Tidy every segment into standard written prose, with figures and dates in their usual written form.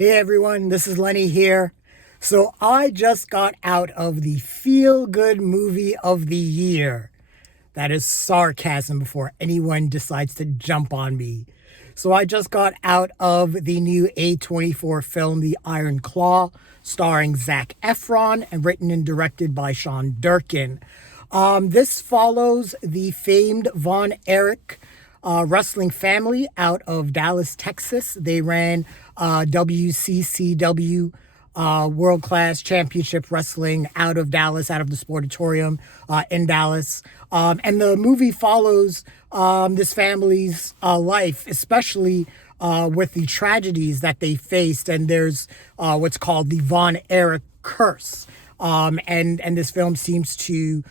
Hey everyone, this is Lenny here. So I just got out of the feel-good movie of the year. That is sarcasm before anyone decides to jump on me. So I just got out of the new A24 film, The Iron Claw, starring Zac Efron and written and directed by Sean Durkin. This follows the famed Von Erich wrestling family out of Dallas, Texas. They ran WCCW World Class Championship Wrestling out of Dallas, out of the Sportatorium in Dallas. And the movie follows this family's life, especially with the tragedies that they faced. And there's what's called the Von Erich curse. And this film seems to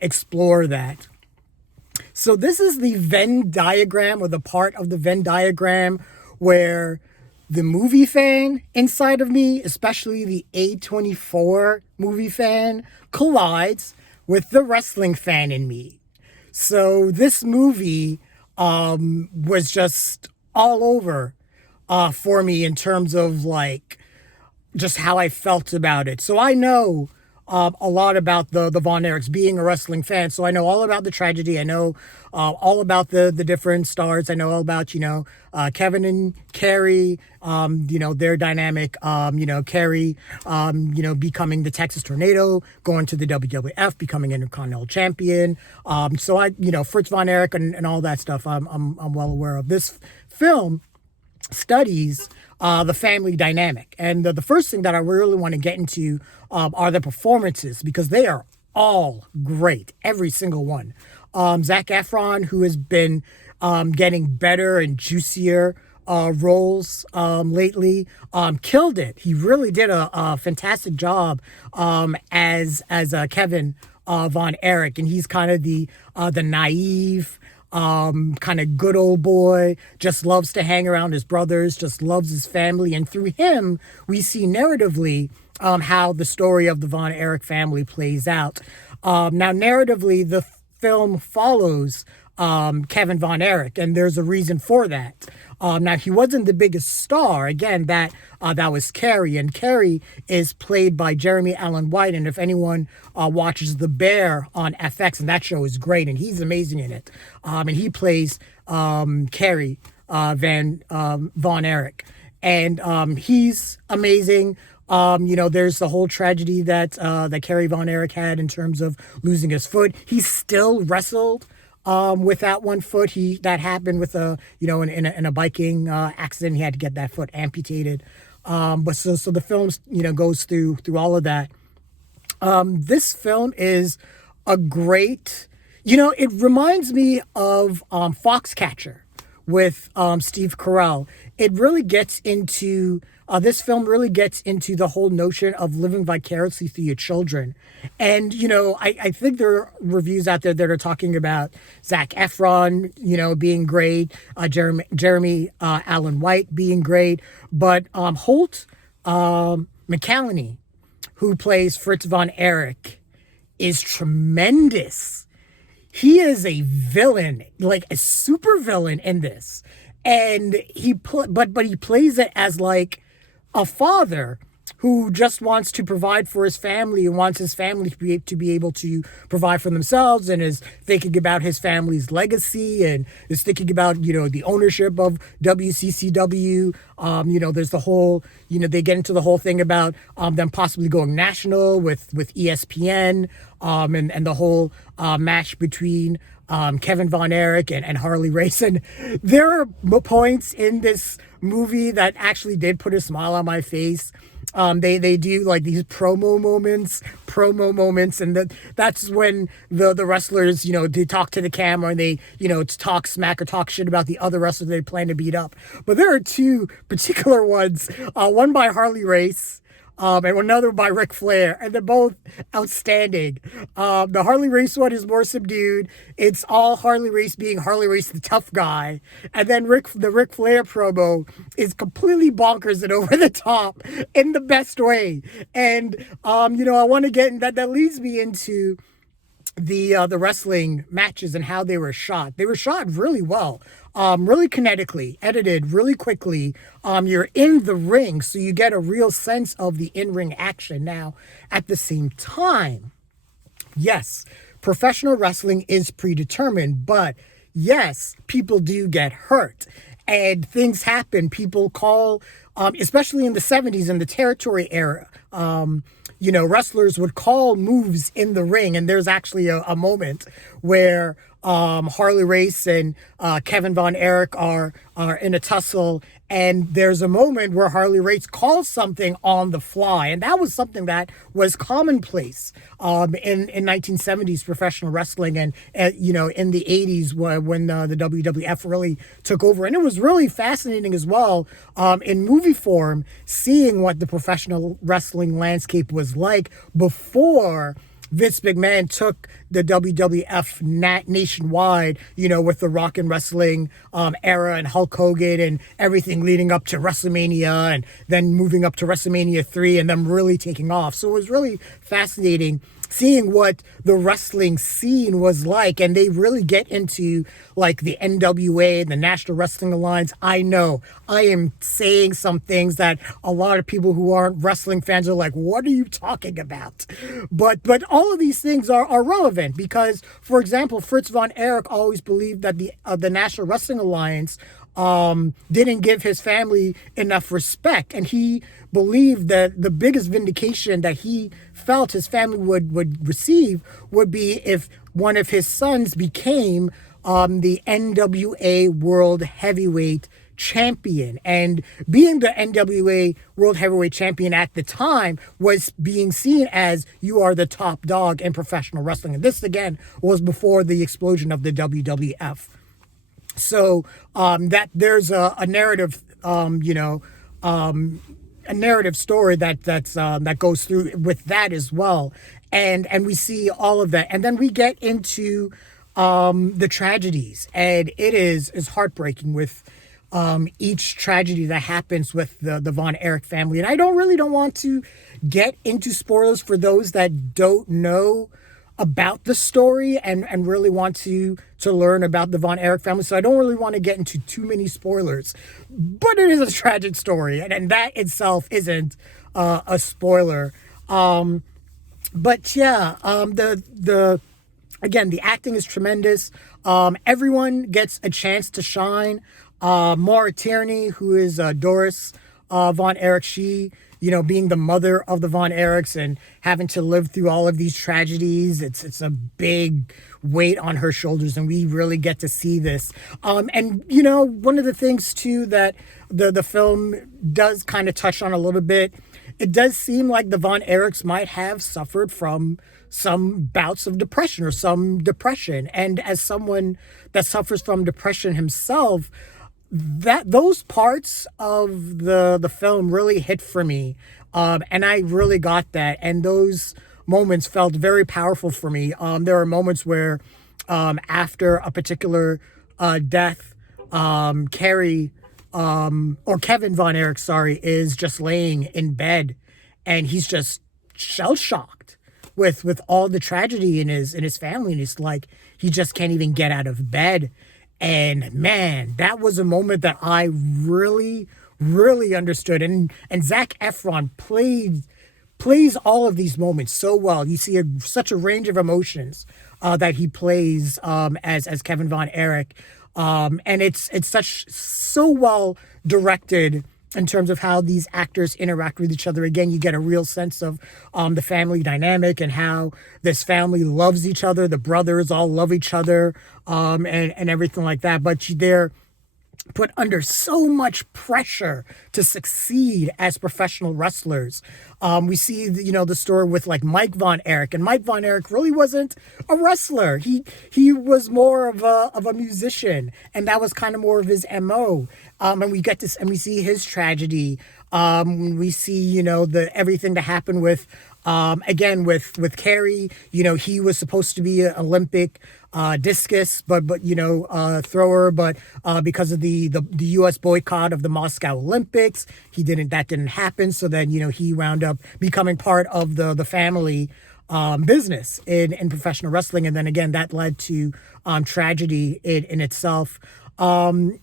explore that. So this is the Venn diagram, or the part of the Venn diagram where the movie fan inside of me, especially the A24 movie fan, collides with the wrestling fan in me. So this movie was just all over for me in terms of like just how I felt about it. So I know a lot about the Von Erichs, being a wrestling fan. So I know all about the tragedy. I know all about the different stars. I know all about, Kevin and Kerry, their dynamic, Kerry, becoming the Texas Tornado, going to the WWF, becoming Intercontinental Champion. So I, Fritz Von Erich and all that stuff, I'm well aware of. This film studies the family dynamic. And the first thing that I really want to get into are the performances, because they are all great, every single one. Zac Efron, who has been getting better and juicier roles lately, killed it. He really did a fantastic job as Kevin Von Erich, and he's kind of the naive, kind of good old boy, just loves to hang around his brothers, just loves his family. And through him, we see narratively how the story of the Von Erich family plays out. Now, narratively, the film follows Kevin Von Erich, and there's a reason for that. Now, he wasn't the biggest star. Again, that was Kerry, and Kerry is played by Jeremy Allen White. And if anyone watches The Bear on FX, and that show is great, and he's amazing in it. And he plays Kerry Von Erich, and he's amazing. There's the whole tragedy that Kerry Von Erich had in terms of losing his foot. He still wrestled with that one foot. That happened with in a biking accident. He had to get that foot amputated. But so the film goes through all of that. This film is a great, it reminds me of Foxcatcher with Steve Carell. It really gets into this film really gets into the whole notion of living vicariously through your children. And, I think there are reviews out there that are talking about Zac Efron, being great, Jeremy Allen White being great, but Holt McCallany, who plays Fritz Von Erich, is tremendous. He is a villain, like a super villain in this. And he plays it as like a father who just wants to provide for his family and wants his family to be able to provide for themselves, and is thinking about his family's legacy, and is thinking about, the ownership of WCCW. There's the whole, they get into the whole thing about them possibly going national with ESPN, and the whole match between Kevin Von Erich and Harley Race. And there are points in this movie that actually did put a smile on my face. They do like these promo moments, and that's when the wrestlers, they talk to the camera, and they, talk smack or talk shit about the other wrestlers they plan to beat up. But there are two particular ones, one by Harley Race, and another by Ric Flair, and they're both outstanding. The Harley Race one is more subdued. It's all Harley Race being Harley Race, the tough guy, and then the Ric Flair promo is completely bonkers and over the top in the best way. And I want to get in that. That leads me into the wrestling matches and how they were shot. They were shot really well, really kinetically, edited really quickly. You're in the ring, so you get a real sense of the in-ring action. Now, at the same time, yes, professional wrestling is predetermined, but yes, people do get hurt and things happen. People call, especially in the 70s in the territory era, wrestlers would call moves in the ring. And there's actually a moment where Harley Race and Kevin Von Erich are in a tussle, and there's a moment where Harley Race calls something on the fly, and that was something that was commonplace in 1970s professional wrestling, and in the 80s when the WWF really took over. And it was really fascinating as well in movie form, seeing what the professional wrestling landscape was like before Vince McMahon took the WWF nationwide, with the rock and wrestling era and Hulk Hogan and everything leading up to WrestleMania and then moving up to WrestleMania 3 and them really taking off. So it was really fascinating seeing what the wrestling scene was like, and they really get into like the NWA, the National Wrestling Alliance. I know I am saying some things that a lot of people who aren't wrestling fans are like, what are you talking about? But all of these things are relevant because, for example, Fritz Von Erich always believed that the National Wrestling Alliance didn't give his family enough respect. And he believed that the biggest vindication that he felt his family would receive would be if one of his sons became the NWA World Heavyweight Champion. And being the NWA World Heavyweight Champion at the time was being seen as you are the top dog in professional wrestling. And this, again, was before the explosion of the WWF. So that there's a narrative, a narrative story that goes through with that as well, and we see all of that, and then we get into the tragedies, and it is heartbreaking with each tragedy that happens with the Von Erich family, and I don't want to get into spoilers for those that don't know about the story and really want to learn about the Von Erich family. So I don't really want to get into too many spoilers, but it is a tragic story, and that itself isn't a spoiler. But yeah, the again, the acting is tremendous. Everyone gets a chance to shine. Maura Tierney, who is Doris Von Erich, she, being the mother of the Von Erichs and having to live through all of these tragedies, it's a big weight on her shoulders, and we really get to see this. And one of the things too that the film does kind of touch on a little bit, it does seem like the Von Erichs might have suffered from some bouts of depression or some depression. And as someone that suffers from depression himself, that those parts of the film really hit for me, and I really got that, and those moments felt very powerful for me. There are moments where after a particular death, Kevin Von Erich, is just laying in bed, and he's just shell-shocked with all the tragedy in his family, and it's like he just can't even get out of bed. And man, that was a moment that I really, really understood. And Zac Efron plays all of these moments so well. You see such a range of emotions that he plays as Kevin Von Erich, and it's so well directed in terms of how these actors interact with each other. Again, you get a real sense of the family dynamic and how this family loves each other. The brothers all love each other, and everything like that. But they're put under so much pressure to succeed as professional wrestlers. We see, the story with like Mike Von Erich, and Mike Von Erich really wasn't a wrestler. He was more of a musician, and that was kind of more of his MO. And we get this, and we see his tragedy. We see, everything that happened with, again, with Carey, he was supposed to be an Olympic discus, but thrower, but because of the U.S. boycott of the Moscow Olympics, that didn't happen. So then, he wound up becoming part of the family business in professional wrestling. And then again, that led to tragedy in itself. I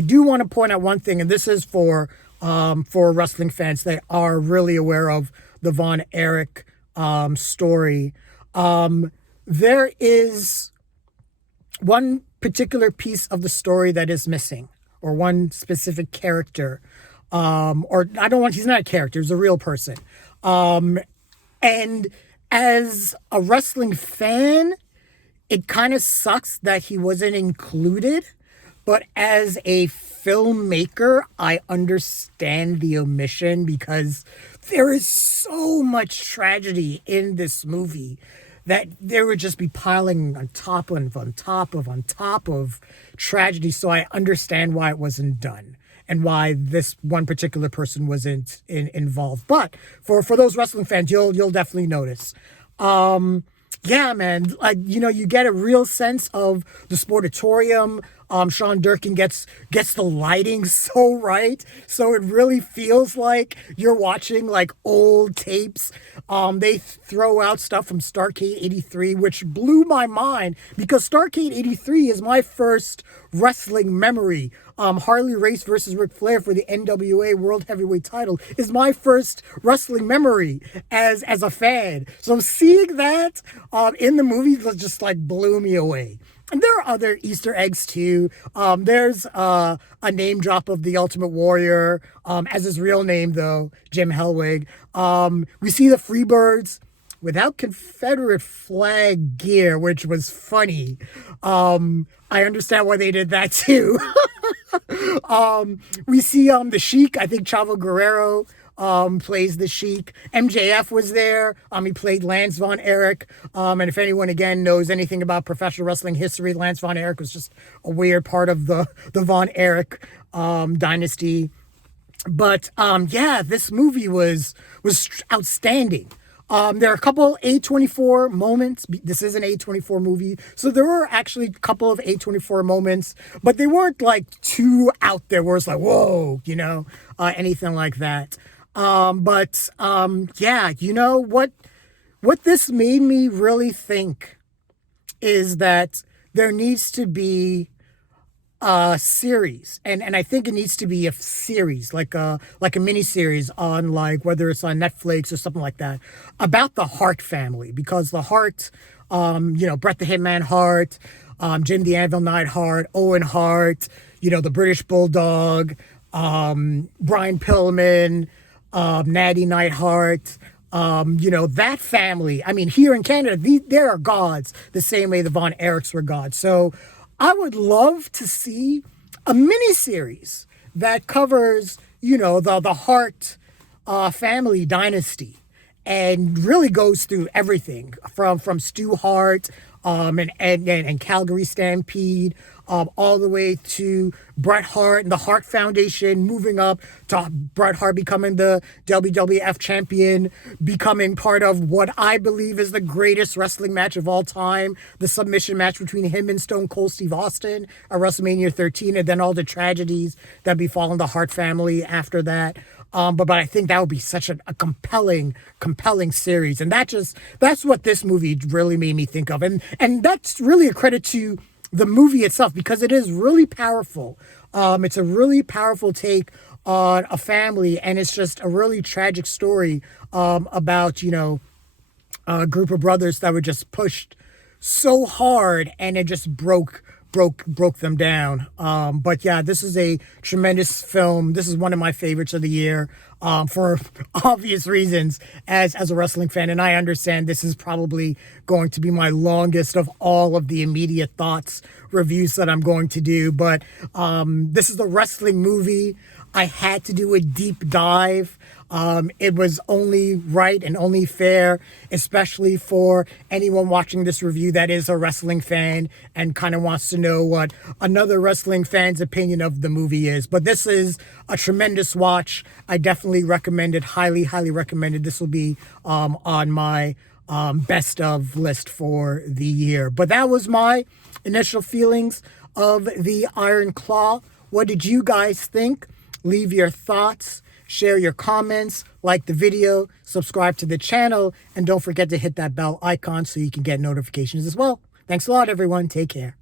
do want to point out one thing, and this is for wrestling fans that are really aware of the Von Erich story. There is one particular piece of the story that is missing, or one specific character. Or I don't want, he's not a character, he's a real person. And as a wrestling fan, it kind of sucks that he wasn't included. But as a filmmaker, I understand the omission because there is so much tragedy in this movie that there would just be piling on top of tragedy. So I understand why it wasn't done and why this one particular person wasn't involved. But for those wrestling fans, you'll definitely notice. Yeah, man, like, you know, you get a real sense of the sportatorium. Sean Durkin gets the lighting so right, so it really feels like you're watching like old tapes. They throw out stuff from Starrcade '83, which blew my mind because Starrcade '83 is my first wrestling memory. Harley Race versus Ric Flair for the NWA World Heavyweight title is my first wrestling memory as a fan. So seeing that in the movie just like blew me away. And there are other Easter eggs too. There's a name drop of the Ultimate Warrior, as his real name though, Jim Hellwig. We see the Freebirds without Confederate flag gear, which was funny. I understand why they did that too. We see the Sheik. I think Chavo Guerrero plays the Sheik. MJF was there. He played Lance Von Erich. And if anyone again knows anything about professional wrestling history, Lance Von Erich was just a weird part of the Von Erich dynasty. But yeah, this movie was outstanding. There are a couple A24 moments. This is an A24 movie. So there were actually a couple of A24 moments, but they weren't like too out there where it's like, whoa, you know, anything like that. But yeah, you know, what this made me really think is that there needs to be a series, and I think it needs to be a series, like a mini series on, like, whether it's on Netflix or something like that, about the Hart family, because the Hart, you know, Bret the Hitman Hart, Jim the Anvil Neidhart, Owen Hart, you know, the British Bulldog, Brian Pillman, Natty Neidhart, you know, that family. I mean, here in Canada, there are gods the same way the Von Erichs were gods. So I would love to see a miniseries that covers, you know, the Hart family dynasty and really goes through everything from Stu Hart and Calgary Stampede, all the way to Bret Hart and the Hart Foundation, moving up to Bret Hart becoming the WWF champion, becoming part of what I believe is the greatest wrestling match of all time, the submission match between him and Stone Cold Steve Austin at WrestleMania 13, and then all the tragedies that befallen the Hart family after that. But I think that would be such a compelling series. And that's what this movie really made me think of. And that's really a credit to the movie itself, because it is really powerful. It's a really powerful take on a family, and it's just a really tragic story about, you know, a group of brothers that were just pushed so hard, and it just broke them down. But yeah, this is a tremendous film. This is one of my favorites of the year, for obvious reasons as a wrestling fan. And I understand this is probably going to be my longest of all of the immediate thoughts reviews that I'm going to do. But this is a wrestling movie. I had to do a deep dive. It was only right and only fair, especially for anyone watching this review that is a wrestling fan and kind of wants to know what another wrestling fan's opinion of the movie is. But this is a tremendous watch. I definitely recommend it. Highly, highly recommended. This will be on my best of list for the year. But that was my initial feelings of the Iron Claw. What did you guys think? Leave your thoughts. share your comments, like the video, subscribe to the channel, and don't forget to hit that bell icon so you can get notifications as well. Thanks a lot, everyone. Take care.